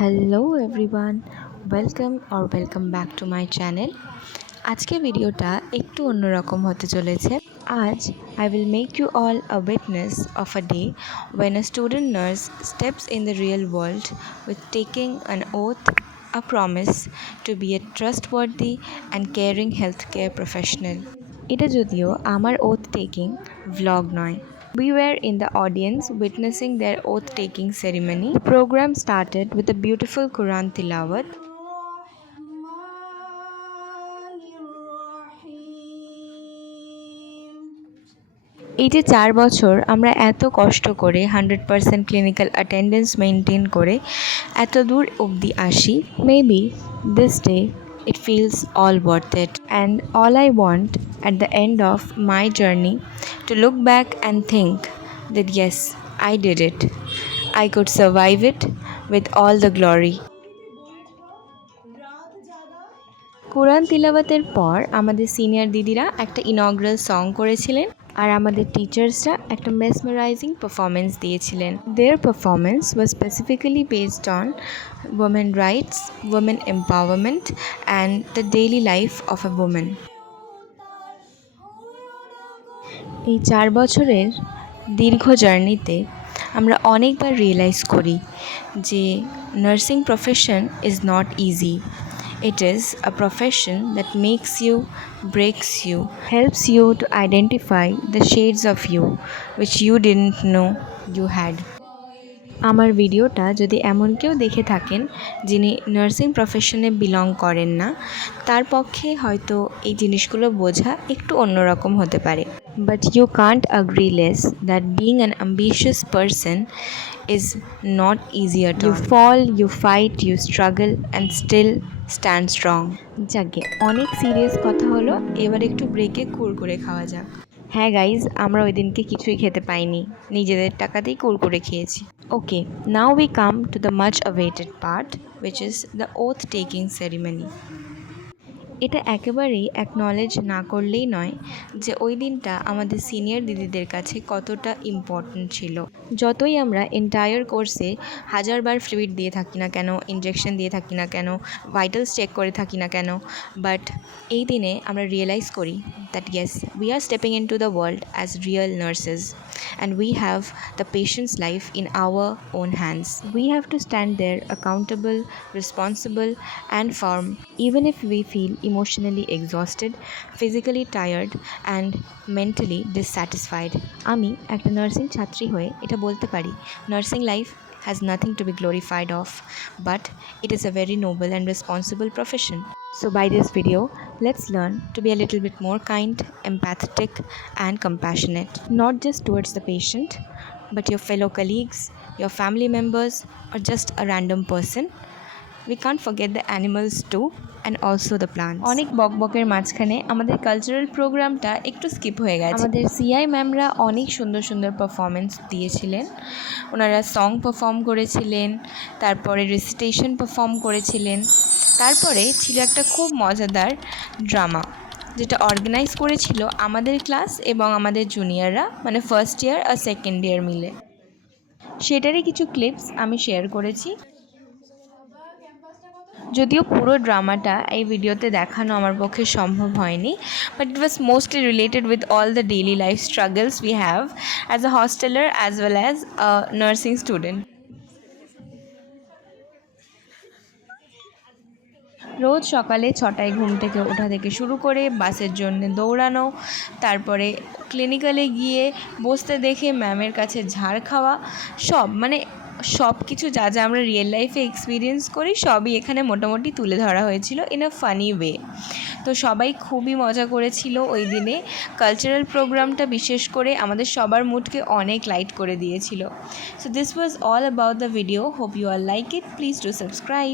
Hello everyone, welcome back to my channel. আজকে ভিডিওটা একটু অন্যরকম হতে চলেছে। আজ I will make you all a witness of a day when a student nurse steps in the real world with taking an oath, a promise to be a trustworthy and caring healthcare professional. এটা যদিও আমার oath taking vlog নয়। We were in the audience witnessing their oath taking ceremony. The program started with a beautiful Quran tilawat. এই যে 4 বছর আমরা এত কষ্ট করে 100% ক্লিনিক্যাল অ্যাটেন্ডেন্স মেনটেন করে এত দূর অবধি আসি, maybe this day it feels all worth it, and all I want at the end of my journey to look back and think that yes, I did it. I could survive it with all the glory. কোরআন তিলাওয়াতের পর আমাদের senior দিদিরা একটা ইনগ্রাল song করেছিলেন আর আমাদের টিচার্সরা একটা mesmerising performance দিয়েছিলেন। দেয়ার performance was specifically based on women rights, women empowerment and the daily life of a woman. এই 4 বছরের দীর্ঘ জার্নিতে আমরা অনেকবার রিয়েলাইজ করি যে nursing profession is not easy. It is a profession that makes you, breaks you, helps you to identify the shades of you which you didn't know you had. আমার ভিডিওটা যদি এমন কেউ দেখে থাকেন যিনি নার্সিং প্রফেশনে বিলং করেন না, তার পক্ষে হয়তো এই জিনিসগুলো বোঝা একটু অন্যরকম হতে পারে। But you can't agree less that being an ambitious person is not easy at all. You fall, you fight, you struggle and still stand strong. যাকে অনেক সিরিয়াস কথা হলো, এবার একটু ব্রেকে কুরকুরে খাওয়া যাক। হ্যাঁ গাইজ, আমরা ওই দিনকে কিছুই খেতে পাইনি, নিজেদের টাকাতেই কুরকুরে খেয়েছি। Okay, now we come to the much awaited part, which is the oath taking ceremony. এটা একেবারেই অ্যাকনলেজ না করলেই নয় যে ওই দিনটা আমাদের সিনিয়র দিদিদের কাছে কতটা ইম্পর্ট্যান্ট ছিল। যতই আমরা এন্টায়ার কোর্সে হাজারবার ফ্লুইড দিয়ে থাকি না কেন, ইনজেকশন দিয়ে থাকি না কেন, ভাইটালস চেক করে থাকি না কেন, বাট এই দিনে আমরা রিয়েলাইজ করি that yes, we are stepping in to the world as real nurses and we have the patient's life in our own hands. We have to stand there accountable, responsible and firm even if we feel emotionally exhausted, physically tired and mentally dissatisfied. আমি একটা nursing ছাত্রী হয়ে এটা বলতে পারি, nursing life has nothing to be glorified of, but it is a very noble and responsible profession. So by this video, let's learn to be a little bit more kind, empathetic and compassionate, not just towards the patient, but your fellow colleagues, your family members or just a random person. We can't forget the animals too and also the plants. অনেক বকবকের মাঝখানে আমাদের cultural প্রোগ্রামটা একটু skip হয়ে গেছে। আমাদের CI ম্যামরা অনেক সুন্দর সুন্দর পারফরমেন্স দিয়েছিলেন। ওনারা সং পারফর্ম করেছিলেন, তারপরে রিসিটেশন পারফর্ম করেছিলেন, তারপরে ছিল একটা খুব মজাদার ড্রামা যেটা অর্গানাইজ করেছিল আমাদের ক্লাস এবং আমাদের জুনিয়ররা, মানে ফার্স্ট ইয়ার আর সেকেন্ড ইয়ার মিলে। সেটারই কিছু ক্লিপস আমি শেয়ার করেছি। যদিও পুরো ড্রামাটা এই ভিডিওতে দেখানো আমার পক্ষে সম্ভব হয়নি, but it was mostly related with all the daily life struggles we have as a hosteler as well as a nursing student. রোজ সকালে 6টায় ঘুম থেকে ওঠা থেকে শুরু করে বাসের জন্য দৌড়ানো, তারপরে ক্লিনিক্যালে গিয়ে বসতে দেখে ম্যামের কাছে ঝাড় খাওয়া, সব কিছু যা যা আমরা রিয়েল লাইফে এক্সপিরিয়েন্স করি সবই এখানে মোটামুটি তুলে ধরা হয়েছিল ইন আ ফানি ওয়ে। তো সবাই খুবই মজা করেছিল ওই দিনে। কালচারাল প্রোগ্রামটা বিশেষ করে আমাদের সবার মুডকে অনেক লাইট করে দিয়েছিল। So this was all about the video. Hope you are like it. Please do subscribe.